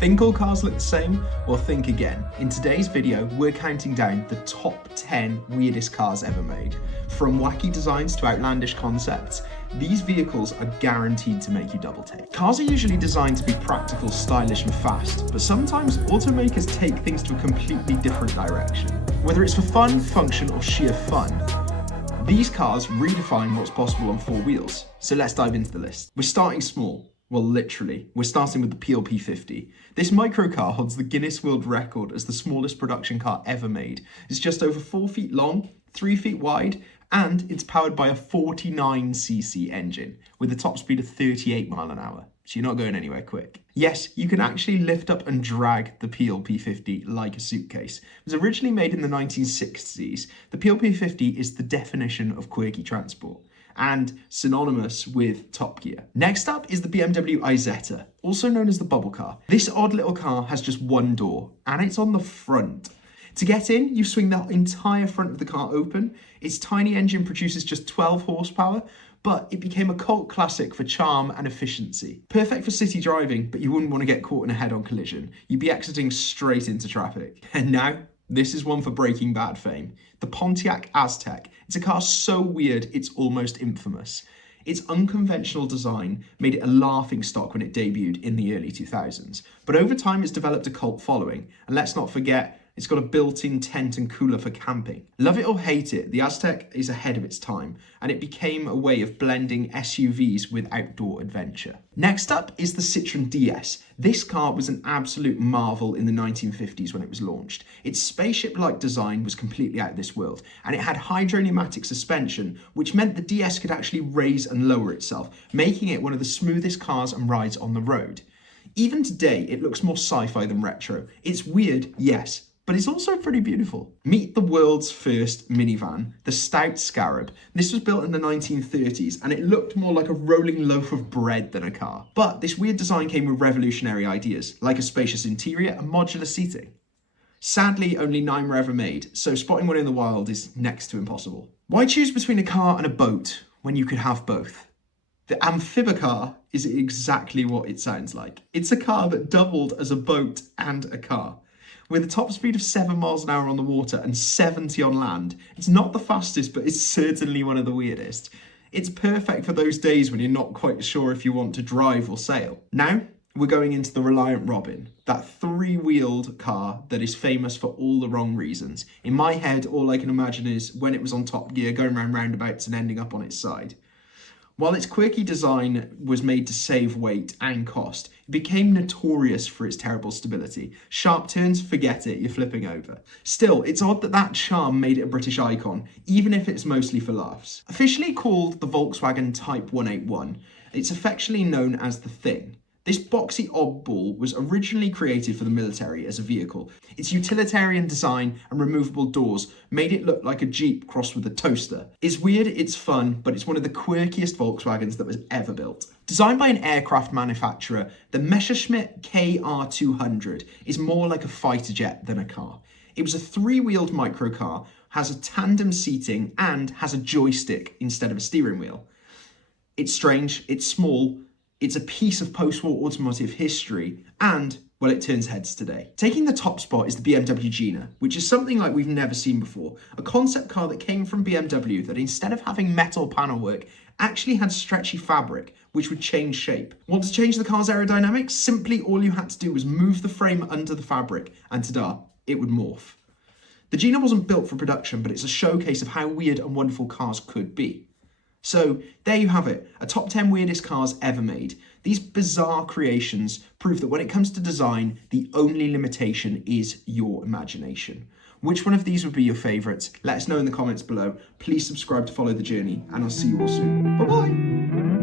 Think all cars look the same? Well, think again. In today's video, we're counting down the top 10 weirdest cars ever made. From wacky designs to outlandish concepts, these vehicles are guaranteed to make you double take. Cars are usually designed to be practical, stylish and fast, but sometimes automakers take things to a completely different direction. Whether it's for fun, function or sheer fun, these cars redefine what's possible on four wheels. So let's dive into the list. We're starting small. Well, literally, we're starting with the PLP50. This microcar holds the Guinness World Record as the smallest production car ever made. It's just over 4 feet long, 3 feet wide, and it's powered by a 49cc engine with a top speed of 38 miles an hour. So you're not going anywhere quick. Yes, you can actually lift up and drag the PLP50 like a suitcase. It was originally made in the 1960s. The PLP50 is the definition of quirky transport and synonymous with Top Gear. Next up is the BMW Isetta, also known as the bubble car. This odd little car has just one door, and it's on the front. To get in, you swing the entire front of the car open. Its tiny engine produces just 12 horsepower, but it became a cult classic for charm and efficiency. Perfect for city driving, but you wouldn't want to get caught in a head-on collision. You'd be exiting straight into traffic. And now, this is one for Breaking Bad fame. The Pontiac Aztek. It's a car so weird, it's almost infamous. Its unconventional design made it a laughing stock when it debuted in the early 2000s. But over time, it's developed a cult following. And let's not forget, it's got a built-in tent and cooler for camping. Love it or hate it, the Aztek is ahead of its time, and it became a way of blending SUVs with outdoor adventure. Next up is the Citroën DS. This car was an absolute marvel in the 1950s when it was launched. Its spaceship-like design was completely out of this world, and it had hydro-pneumatic suspension, which meant the DS could actually raise and lower itself, making it one of the smoothest cars and rides on the road. Even today, it looks more sci-fi than retro. It's weird, yes, but it's also pretty beautiful. Meet the world's first minivan, the Stout Scarab. This was built in the 1930s and it looked more like a rolling loaf of bread than a car. But this weird design came with revolutionary ideas, like a spacious interior and modular seating. Sadly, only 9 were ever made, so spotting one in the wild is next to impossible. Why choose between a car and a boat when you could have both? The Amphibicar is exactly what it sounds like. It's a car that doubled as a boat and a car. With a top speed of 7 miles an hour on the water and 70 on land, it's not the fastest, but it's certainly one of the weirdest. It's perfect for those days when you're not quite sure if you want to drive or sail. Now, we're going into the Reliant Robin, that 3-wheeled car that is famous for all the wrong reasons. In my head, all I can imagine is when it was on Top Gear, going around roundabouts and ending up on its side. While its quirky design was made to save weight and cost, it became notorious for its terrible stability. Sharp turns, forget it, you're flipping over. Still, it's odd that that charm made it a British icon, even if it's mostly for laughs. Officially called the Volkswagen Type 181, it's affectionately known as the Thing. This boxy oddball was originally created for the military as a vehicle. Its utilitarian design and removable doors made it look like a Jeep crossed with a toaster. It's weird, it's fun, but it's one of the quirkiest Volkswagens that was ever built. Designed by an aircraft manufacturer, the Messerschmitt KR200 is more like a fighter jet than a car. It was a 3-wheeled microcar, has a tandem seating, and has a joystick instead of a steering wheel. It's strange, it's small, it's a piece of post-war automotive history, and, well, it turns heads today. Taking the top spot is the BMW Gina, which is something like we've never seen before. A concept car that came from BMW that instead of having metal panel work, actually had stretchy fabric, which would change shape. Want to change the car's aerodynamics? Simply all you had to do was move the frame under the fabric, and ta-da, it would morph. The Gina wasn't built for production, but it's a showcase of how weird and wonderful cars could be. So there you have it, a top 10 weirdest cars ever made. These bizarre creations prove that when it comes to design, the only limitation is your imagination. Which one of these would be your favourites? Let us know in the comments below. Please subscribe to follow the journey, and I'll see you all soon. Bye-bye!